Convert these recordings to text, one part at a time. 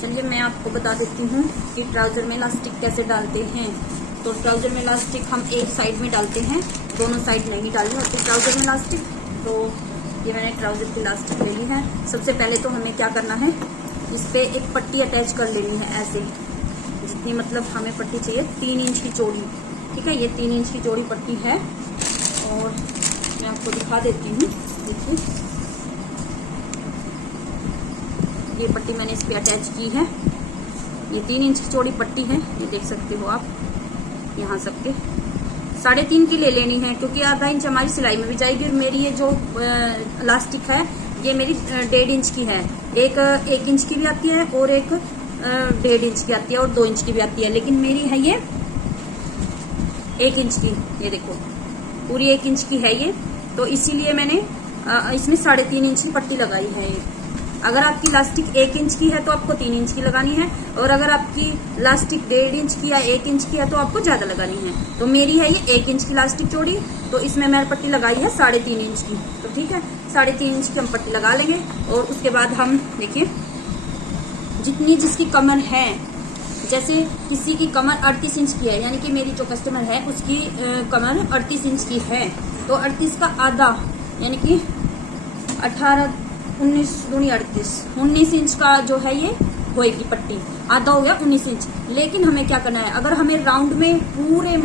चलिए मैं आपको बता देती हूँ कि ट्राउजर में इलास्टिक कैसे डालते हैं। तो ट्राउजर में इलास्टिक हम एक साइड में डालते हैं, दोनों साइड नहीं डालनी होती ट्राउजर में इलास्टिक। तो ये मैंने ट्राउजर की इलास्टिक ले ली है। सबसे पहले तो हमें क्या करना है, इस पे एक पट्टी अटैच कर लेनी है ऐसे, जितनी मतलब हमें पट्टी चाहिए 3 इंच की चौड़ी। ठीक है, ये 3 इंच की चौड़ी पट्टी है और मैं आपको दिखा देती हूँ। देखिए ये पट्टी मैंने इस पे अटैच की है। ये 3 इंच की चौड़ी पट्टी है, ये देख सकते हो आप। यहाँ सबके 3.5 की ले लेनी है, क्योंकि आधा इंच हमारी सिलाई में भी जाएगी। और मेरी ये जो इलास्टिक है ये मेरी 1.5 इंच की है। एक 1 इंच की भी आती है और एक 1.5 इंच की आती है और 2 इंच की भी आती है, लेकिन मेरी है ये 1 इंच की। ये देखो पूरी 1 इंच की है ये, तो इसीलिए मैंने इसमें 3.5 इंच की पट्टी लगाई है। अगर आपकी इलास्टिक 1 इंच की है तो आपको 3 इंच की लगानी है, और अगर आपकी इलास्टिक 1.5 इंच की या 1 इंच की है तो आपको ज्यादा लगानी है। तो मेरी है ये 1 इंच की इलास्टिक चौड़ी, तो इसमें मैंने पट्टी लगाई है 3.5 इंच की। तो ठीक है, 3.5 इंच की हम पट्टी लगा लेंगे। और उसके बाद हम देखिए जितनी जिसकी कमर है, जैसे किसी की कमर 38 इंच की है, यानी कि मेरी जो कस्टमर है उसकी कमर 38 इंच की है, तो 38 का आधा यानी कि 19 इंच का जो है ये होएगी पट्टी, आधा हो गया 19 इंच। लेकिन हमें क्या करना है, अगर हमें राउंड में पूरे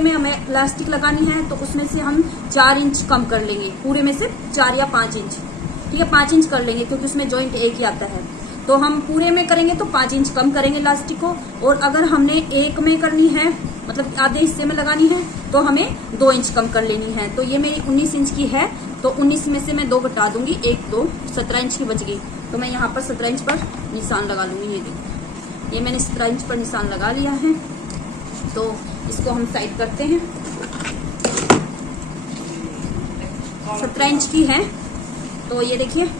में हमें इलास्टिक लगानी है तो उसमें से हम 4 इंच कम कर लेंगे, पूरे में से 4 या 5 इंच। ठीक है, 5 इंच कर लेंगे क्योंकि उसमें जॉइंट एक ही आता है। तो हम पूरे में करेंगे तो 5 इंच कम करेंगे इलास्टिक को, और अगर हमने एक में करनी है मतलब आधे हिस्से में लगानी है तो हमें 2 इंच कम कर लेनी है। तो ये मेरी 19 इंच की है, तो 19 में से मैं 2 घटा दूंगी, 1 2 17 इंच की बच गई। तो मैं यहाँ पर 17 इंच पर निशान लगा लूंगी। ये देखो, ये मैंने 17 इंच पर निशान लगा लिया है। तो इसको हम साइड करते हैं। 17 इंच की है, तो ये देखिए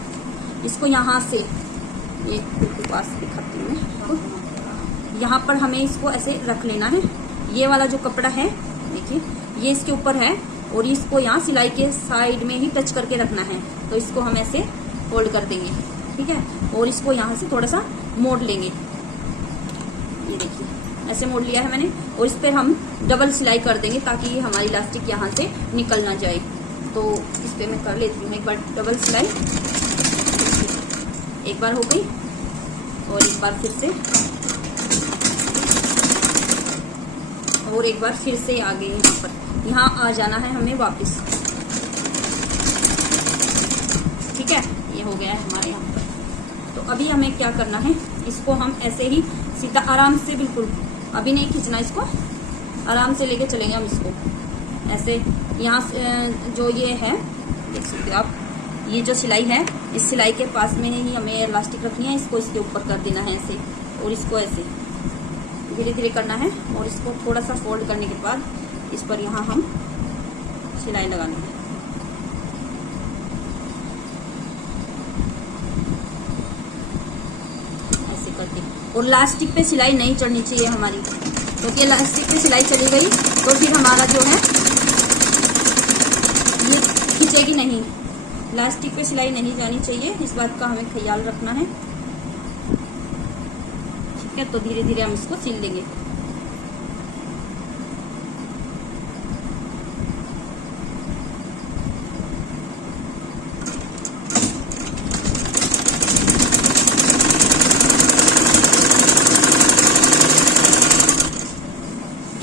इसको यहाँ से, ये बिल्कुल पास दिखाती हूँ तो यहाँ पर हमें इसको ऐसे रख लेना है। ये वाला जो कपड़ा है देखिए ये इसके ऊपर है, और इसको यहाँ सिलाई के साइड में ही टच करके रखना है। तो इसको हम ऐसे फोल्ड कर देंगे, ठीक है, और इसको यहाँ से थोड़ा सा मोड़ लेंगे। ये देखिए ऐसे मोड़ लिया है मैंने, और इस पर हम डबल सिलाई कर देंगे ताकि ये हमारी इलास्टिक यहाँ से निकल ना जाए। तो इस पर मैं कर लेती हूँ एक बार डबल सिलाई। एक बार हो गई और एक बार फिर से, और एक बार फिर से आ गई। यहाँ पर यहाँ आ जाना है हमें वापस। ठीक है, ये हो गया है हमारे यहाँ पर। तो अभी हमें क्या करना है, इसको हम ऐसे ही सीधा आराम से, बिल्कुल अभी नहीं खींचना, इसको आराम से लेके चलेंगे हम इसको ऐसे। यहाँ जो ये है देख सकते हो आप, ये जो सिलाई है इस सिलाई के पास में ही हमें इलास्टिक रखनी है। इसको इसके ऊपर कर देना है ऐसे, और इसको ऐसे धीरे धीरे करना है, और इसको थोड़ा सा फोल्ड करने के बाद इस पर यहाँ हम सिलाई लगानी है। ऐसे करके, और इलास्टिक पे सिलाई नहीं चढ़नी चाहिए हमारी, क्योंकि इलास्टिक पे सिलाई चली गई तो फिर हमारा जो है ये खींचेगी नहीं। इलास्टिक पे सिलाई नहीं जानी चाहिए, इस बात का हमें ख्याल रखना है। ठीक है, तो धीरे धीरे हम इसको सिल लेंगे।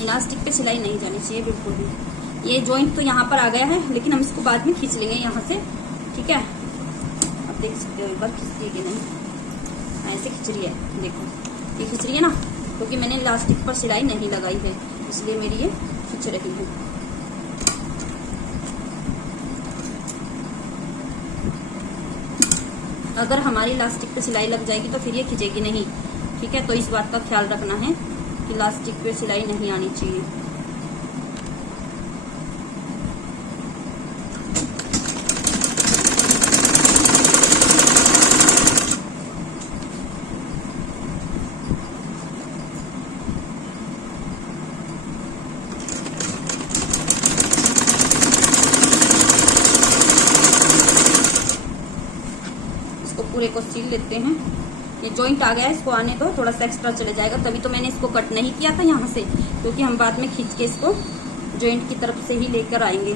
इलास्टिक पे सिलाई नहीं जानी चाहिए बिल्कुल भी। ये जॉइंट तो यहाँ पर आ गया है, लेकिन हम इसको बाद में खींच लेंगे यहाँ से। ठीक है, आप देख सकते हो एक बार खींचती है कि नहीं। ऐसे खींच रही है, देखो ये खींच रही है ना, क्योंकि मैंने इलास्टिक पर सिलाई नहीं लगाई है, इसलिए मेरी ये खींच रही है। अगर हमारी इलास्टिक पे सिलाई लग जाएगी तो फिर ये खींचेगी नहीं। ठीक है, तो इस बात का ख्याल रखना है कि इलास्टिक पे सिलाई नहीं आनी चाहिए। पूरे को सील लेते हैं। ये जॉइंट आ गया है, इसको आने दो, थोड़ा सा एक्स्ट्रा चले जाएगा, तभी तो मैंने इसको कट नहीं किया था यहाँ से, क्योंकि हम बाद में खींच के इसको जॉइंट की तरफ से ही लेकर आएंगे।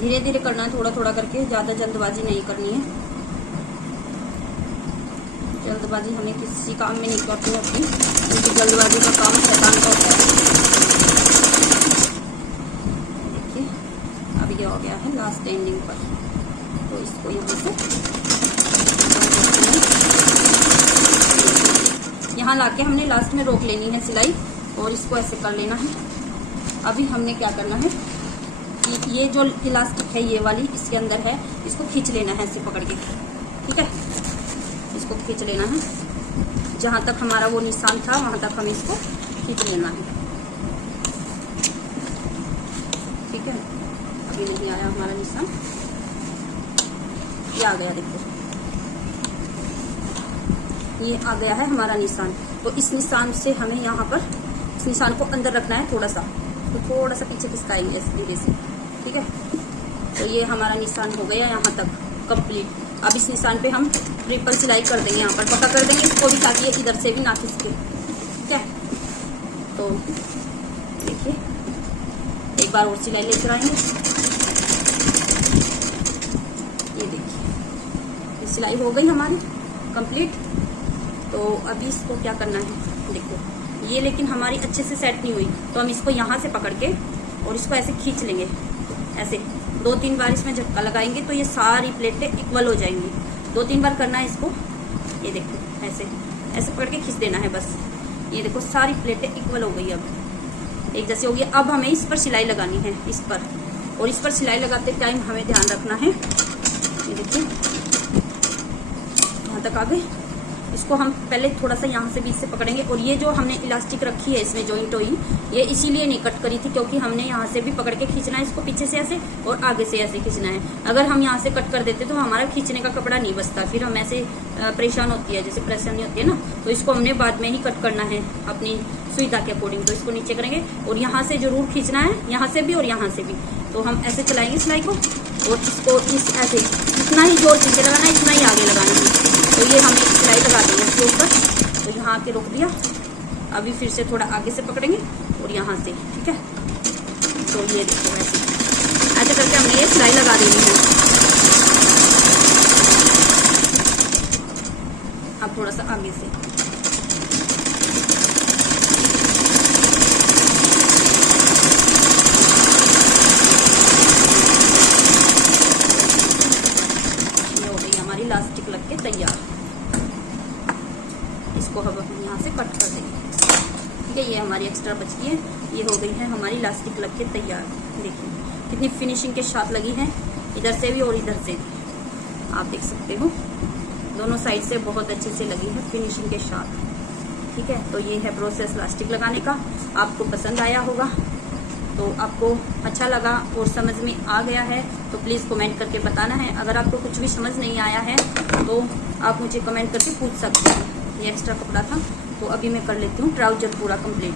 धीरे धीरे करना है, थोड़ा थोड़ा करके, ज्यादा जल्दबाजी नहीं करनी है। जल्दबाजी हमें किसी काम में नहीं करनी होती, क्योंकि जल्दबाजी का काम शैतान का होता है। देखिए अब ये हो गया है लास्ट एंडिंग पर, तो इसको यहाँ से यहाँ लाके हमने लास्ट में रोक लेनी है सिलाई, और इसको ऐसे कर लेना है। अभी हमने क्या करना है, ये जो इलास्टिक है ये वाली इसके अंदर है, इसको खींच लेना है ऐसे पकड़ के, ठीक है। इसको खींच लेना है, जहां तक हमारा वो निशान था वहां तक हमें इसको खींच लेना है, ठीक है। अभी नहीं आया हमारा निशान, ये आ गया, देखो ये आ गया है हमारा निशान। तो इस निशान से हमें यहाँ पर इस निशान को अंदर रखना है थोड़ा सा, तो थोड़ा सा पीछे खिसकाएंगे धीरे से, ठीक है। तो ये हमारा निशान हो गया यहाँ तक कंप्लीट। अब इस निशान पे हम ट्रिपल सिलाई कर देंगे, यहाँ पर पक्का कर देंगे इसको भी, ताकि ये इधर से भी ना खिसके, ठीक है। तो देखिए एक बार और सिलाई लेकर आएंगे, ये देखिए ये सिलाई हो गई हमारी कंप्लीट। तो अभी इसको क्या करना है, देखो ये लेकिन हमारी अच्छे से सेट नहीं हुई, तो हम इसको यहाँ से पकड़ के और इसको ऐसे खींच लेंगे, ऐसे 2-3 बार इसमें झटका लगाएंगे तो ये सारी प्लेटें इक्वल हो जाएंगी। 2-3 बार करना है इसको, ये देखो ऐसे ऐसे पकड़ के खींच देना है बस। ये देखो सारी प्लेटें इक्वल हो गई, अब एक जैसे हो गई। अब हमें इस पर सिलाई लगानी है, इस पर, और इस पर सिलाई लगाते टाइम हमें ध्यान रखना है, ये देखिए यहाँ तक आ गए। इसको हम पहले थोड़ा सा यहाँ से बीच से पकड़ेंगे, और ये जो हमने इलास्टिक रखी है इसमें जॉइंट हुई, ये इसीलिए नहीं कट करी थी क्योंकि हमने यहाँ से भी पकड़ के खींचना है इसको, पीछे से ऐसे और आगे से ऐसे खींचना है। अगर हम यहाँ से कट कर देते तो हमारा खींचने का कपड़ा नहीं बचता, फिर हम ऐसे परेशान होती है, जैसे परेशानी होती है ना। तो इसको हमने बाद में ही कट करना है अपनी सुविधा के अकॉर्डिंग। तो इसको नीचे करेंगे और यहाँ से जरूर खींचना है, यहाँ से भी और यहाँ से भी। तो हम ऐसे चलाएंगे सिलाई को, और इसको ऐसे इतना ही जोर पीछे लगाना है, इतना ही आगे लगाना है। तो ये हमें सिलाई लगा देंगे इसके ऊपर, तो यहाँ आके रोक दिया। अभी फिर से थोड़ा आगे से पकड़ेंगे और यहाँ से, ठीक है। तो ये देखो ऐसे करके हमने ये सिलाई लगा देनी है। अब थोड़ा सा आगे से, ये हो गई हमारी इलास्टिक लग के तैयार। इसको हम यहाँ से कट कर देंगे, ठीक है। ये हमारी एक्स्ट्रा बचती है, ये हो गई है हमारी इलास्टिक लग के तैयार। देखिए कितनी फिनिशिंग के साथ लगी है, इधर से भी और इधर से भी, आप देख सकते हो दोनों साइड से बहुत अच्छे से लगी है फिनिशिंग के साथ, ठीक है। तो ये है प्रोसेस इलास्टिक लगाने का। आपको पसंद आया होगा, तो आपको अच्छा लगा और समझ में आ गया है तो प्लीज़ कमेंट करके बताना है। अगर आपको कुछ भी समझ नहीं आया है तो आप मुझे कमेंट करके पूछ सकते हैं। ये एक्स्ट्रा कपड़ा था, तो अभी मैं कर लेती हूँ ट्राउजर पूरा कंप्लीट।